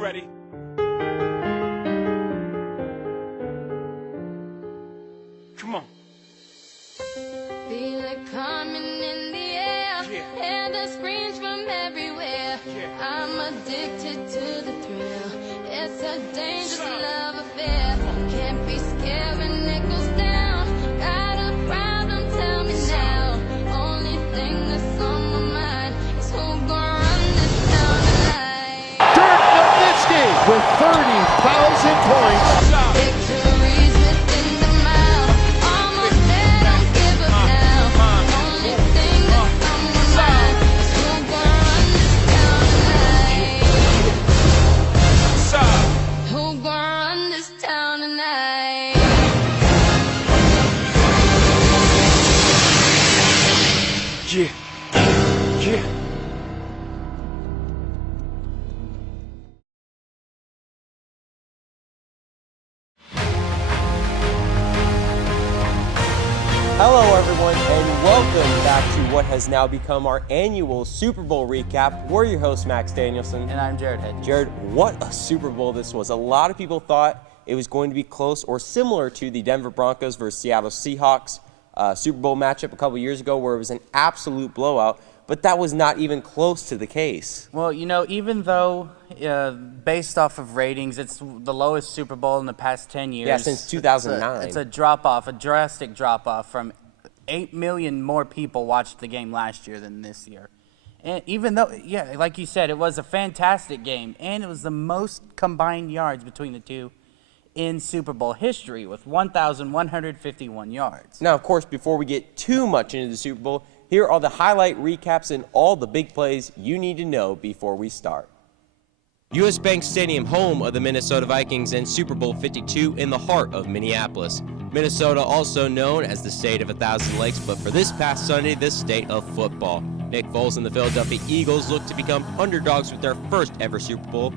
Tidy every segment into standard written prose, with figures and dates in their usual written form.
ready. Come on. Feel it coming in the air. Hear the screams from everywhere. I'm addicted to the thrill. It's a dangerous love affair. Can't be scared when it goes down. Got a problem, tell me now. Only thing that's on my mind is who gon' run this town tonight. Dirk Nowitzki with 30,000 points. Victories within the mile. Almost there, don't give up now. Only thing that's on my mind is who gon' run this town tonight. Who gon' run this town tonight? Yeah. Yeah. Hello everyone and welcome back to what has now become our annual Super Bowl recap. We're your host Max Danielsen. And I'm Jared Hedges. Jared, what a Super Bowl this was. A lot of people thought it was going to be close or similar to the Denver Broncos versus Seattle Seahawks Super Bowl matchup a couple years ago where it was an absolute blowout, but that was not even close to the case. Well, you know, even though based off of ratings, it's the lowest Super Bowl in the past 10 years. Yeah, since 2009. It's a drop-off, a drastic drop-off from 8 million more people watched the game last year than this year. And even though, yeah, like you said, it was a fantastic game, and it was the most combined yards between the two in Super Bowl history with 1,151 yards. Now, of course, before we get too much into the Super Bowl, here are the highlight recaps and all the big plays you need to know before we start. U.S. Bank Stadium, home of the Minnesota Vikings, and Super Bowl 52 in the heart of Minneapolis. Minnesota, also known as the state of 1,000 lakes, but for this past Sunday, the state of football. Nick Foles and the Philadelphia Eagles look to become underdogs with their first ever Super Bowl,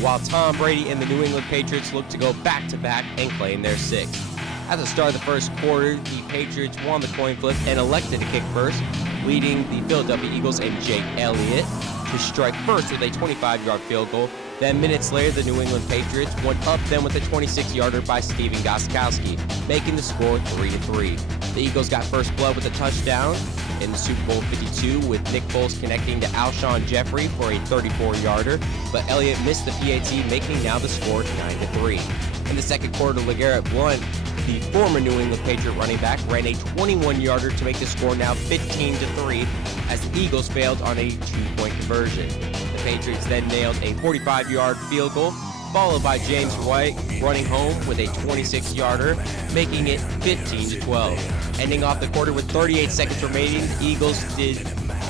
while Tom Brady and the New England Patriots look to go back-to-back and claim their sixth. At the start of the first quarter, the Patriots won the coin flip and elected to kick first, leading the Philadelphia Eagles and Jake Elliott to strike first with a 25-yard field goal. Then minutes later, the New England Patriots went up them with a 26-yarder by Steven Gostkowski, making the score 3-3. The Eagles got first blood with a touchdown in the Super Bowl 52 with Nick Foles connecting to Alshon Jeffrey for a 34-yarder, but Elliott missed the PAT, making now the score 9-3. In the second quarter, LeGarrette Blount, the former New England Patriot running back, ran a 21-yarder to make the score now 15-3 as the Eagles failed on a two-point conversion. The Patriots then nailed a 45-yard field goal, followed by James White running home with a 26-yarder, making it 15-12. Ending off the quarter with 38 seconds remaining, the Eagles did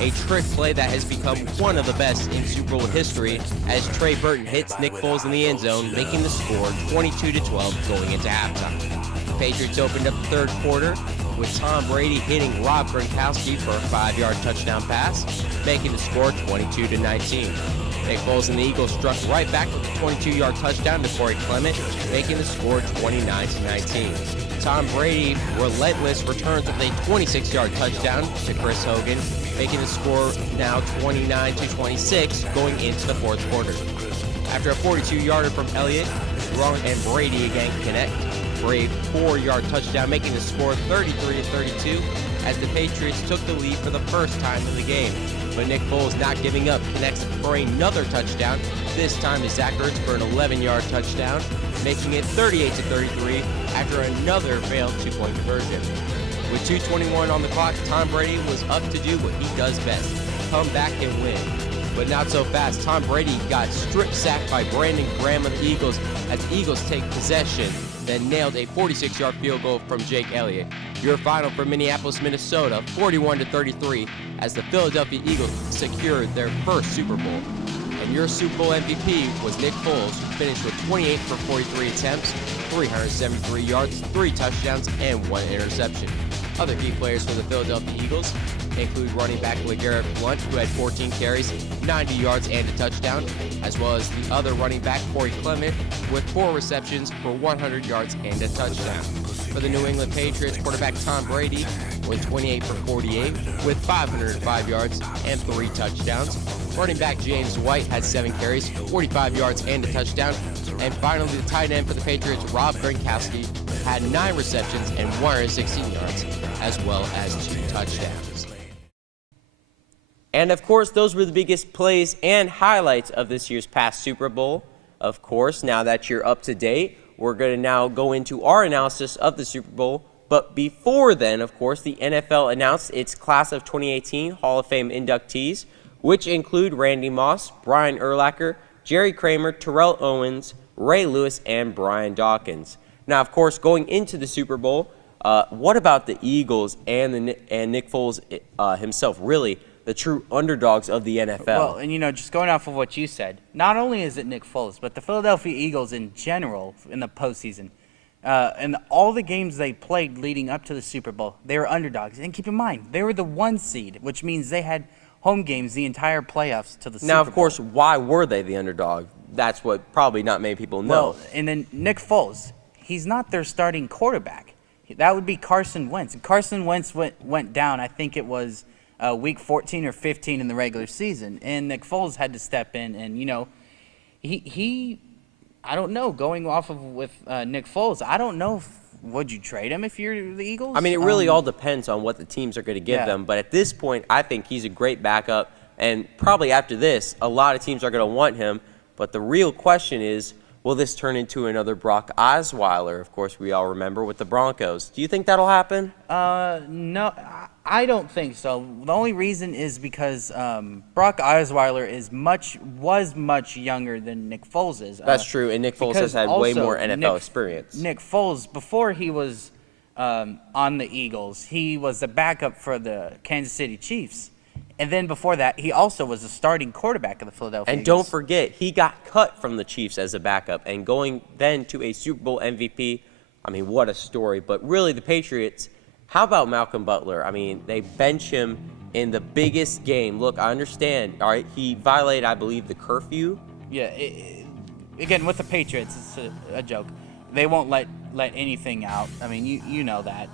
a trick play that has become one of the best in Super Bowl history as Trey Burton hits Nick Foles in the end zone, making the score 22-12 going into halftime. The Patriots opened up the third quarter with Tom Brady hitting Rob Gronkowski for a 5-yard touchdown pass, making the score 22-19. Nick Foles and the Eagles struck right back with a 22-yard touchdown to Corey Clement, making the score 29-19. Tom Brady relentless returns with a 26-yard touchdown to Chris Hogan, making the score now 29-26 going into the fourth quarter. After a 42-yarder from Elliott, Gronk and Brady again connect for a 4-yard touchdown, making the score 33-32 as the Patriots took the lead for the first time in the game. But Nick Foles, not giving up, connects for another touchdown, this time to Zach Ertz for an 11-yard touchdown, making it 38-33 after another failed two-point conversion. With 2:21 on the clock, Tom Brady was up to do what he does best, come back and win. But not so fast. Tom Brady got strip-sacked by Brandon Graham of the Eagles as the Eagles take possession, then nailed a 46-yard field goal from Jake Elliott. Your final for Minneapolis, Minnesota, 41-33, as the Philadelphia Eagles secured their first Super Bowl. And your Super Bowl MVP was Nick Foles, who finished with 28 for 43 attempts, 373 yards, 3 touchdowns, and 1 interception. Other key players for the Philadelphia Eagles include running back LeGarrette Blount, who had 14 carries, 90 yards, and a touchdown, as well as the other running back, Corey Clement, with 4 receptions for 100 yards and a touchdown. For the New England Patriots, quarterback Tom Brady went 28 for 48 with 505 yards and 3 touchdowns. Running back James White had 7 carries, 45 yards, and a touchdown. And finally, the tight end for the Patriots, Rob Gronkowski, had 9 receptions and 116 yards, as well as 2 touchdowns. And of course, those were the biggest plays and highlights of this year's past Super Bowl. Of course, now that you're up to date, we're going to now go into our analysis of the Super Bowl. But before then, of course, the NFL announced its Class of 2018 Hall of Fame inductees, which include Randy Moss, Brian Urlacher, Jerry Kramer, Terrell Owens, Ray Lewis, and Brian Dawkins. Now, of course, going into the Super Bowl, what about the Eagles and Nick Foles himself, really the true underdogs of the NFL? Well, and just going off of what you said, not only is it Nick Foles, but the Philadelphia Eagles in general in the postseason, and all the games they played leading up to the Super Bowl, they were underdogs. And keep in mind, they were the 1 seed, which means they had home games the entire playoffs to the Super Bowl. Now, of course, why were they the underdog? That's what probably not many people know. Well, and then Nick Foles, he's not their starting quarterback. That would be Carson Wentz. And Carson Wentz went down, I think it was week 14 or 15 in the regular season. And Nick Foles had to step in. And, he I don't know, going off of with Nick Foles, I don't know would you trade him if you're the Eagles? I mean, it really all depends on what the teams are going to give them. But at this point, I think he's a great backup. And probably after this, a lot of teams are going to want him. But the real question is, will this turn into another Brock Osweiler? Of course, we all remember with the Broncos. Do you think that'll happen? No, I don't think so. The only reason is because Brock Osweiler was much younger than Nick Foles is. That's true, and Nick Foles has had way more NFL experience. Nick Foles, before he was on the Eagles, he was the backup for the Kansas City Chiefs. And then before that, he also was the starting quarterback of the Philadelphia Eagles. And don't forget, he got cut from the Chiefs as a backup and going then to a Super Bowl MVP. I mean, what a story. But really, the Patriots, how about Malcolm Butler? I mean, they bench him in the biggest game. Look, I understand, all right, he violated, I believe, the curfew. Yeah, again, with the Patriots, it's a joke. They won't let anything out. I mean, you know that.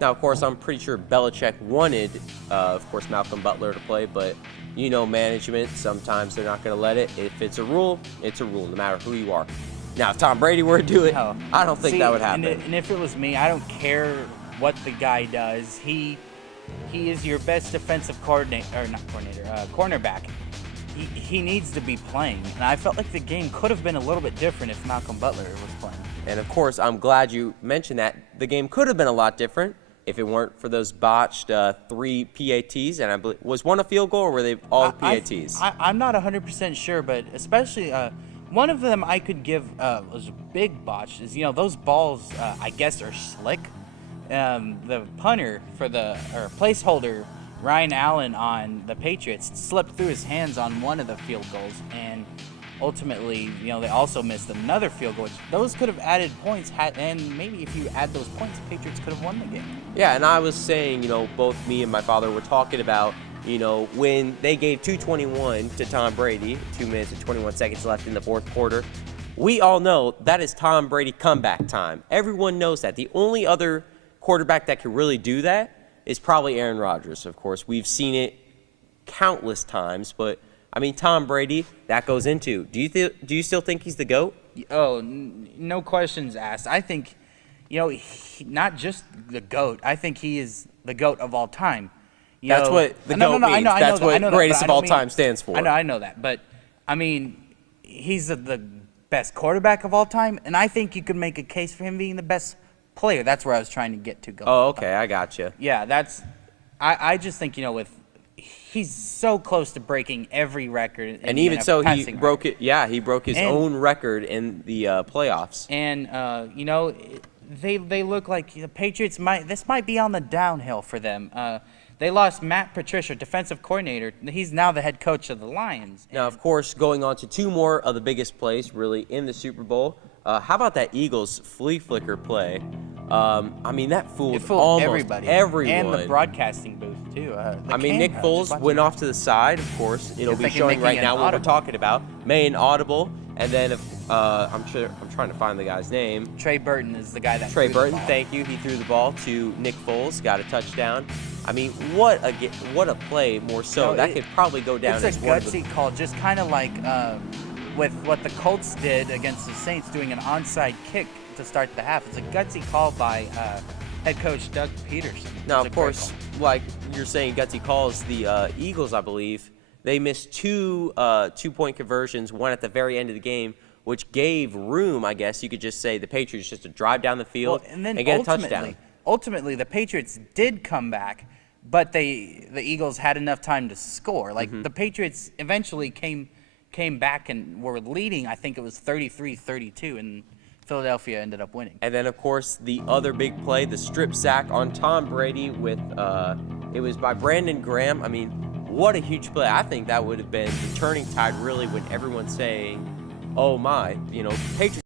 Now, of course, I'm pretty sure Belichick wanted, of course, Malcolm Butler to play, but management, sometimes they're not going to let it. If it's a rule, it's a rule, no matter who you are. Now, if Tom Brady were to do it, I don't think that would happen. And if it was me, I don't care what the guy does. He is your best defensive cornerback. He needs to be playing. And I felt like the game could have been a little bit different if Malcolm Butler was playing. And, of course, I'm glad you mentioned that. The game could have been a lot different if it weren't for those botched 3 PATs. And I believe, was one a field goal or were they all PATs? I'm not 100% sure, but especially one of them I could give was a big botch. Is, those balls, I guess, are slick. The punter for or placeholder, Ryan Allen on the Patriots, slipped through his hands on one of the field goals, and ultimately, they also missed another field goal. Those could have added points, and maybe if you add those points, the Patriots could have won the game. Yeah, and I was saying, both me and my father were talking about, when they gave 2:21 to Tom Brady, 2 minutes and 21 seconds left in the fourth quarter. We all know that is Tom Brady comeback time. Everyone knows that. The only other quarterback that can really do that is probably Aaron Rodgers, of course. We've seen it countless times, but I mean, Tom Brady, that goes into. Do you still think he's the GOAT? Oh, no questions asked. I think, not just the GOAT. I think he is the GOAT of all time. That's what the GOAT means. That's what greatest of all time stands for. I know that. But, I mean, he's the best quarterback of all time, and I think you could make a case for him being the best player. That's where I was trying to get to go. Oh, okay. I gotcha. Yeah, I just think, he's so close to breaking every record. And even so, he broke it. Yeah, he broke his own record in the playoffs. And they look like the Patriots might be on the downhill for them. They lost Matt Patricia, defensive coordinator. He's now the head coach of the Lions. Now, of course, going on to 2 more of the biggest plays really in the Super Bowl. How about that Eagles flea flicker play? I mean, that fooled almost everybody. Everyone. And the broadcasting booth, too. Nick Foles went off to the side, of course. It'll be showing right now what we're talking about. Made an audible. And then, I'm trying to find the guy's name. Trey Burton is the guy that Trey Burton, thank you. He threw the ball to Nick Foles, got a touchdown. I mean, what a play more so. No, that could probably go down It's as a one of the gutsy call, just kind of like with what the Colts did against the Saints, doing an onside kick to start the half. It's a gutsy call by head coach Doug Peterson. Now, It's a of great course, call. like you're saying, gutsy calls. The Eagles, I believe, they missed two 2-point conversions, one at the very end of the game, which gave room, I guess you could just say, the Patriots just to drive down the field and then get a touchdown. Ultimately, the Patriots did come back, but the Eagles had enough time to score. Like the Patriots eventually came back and were leading. I think it was 33-32, and Philadelphia ended up winning. And then, of course, the other big play, the strip sack on Tom Brady with it was by Brandon Graham. I mean, what a huge play. I think that would have been the turning tide, really, when everyone's saying, oh my, Patriots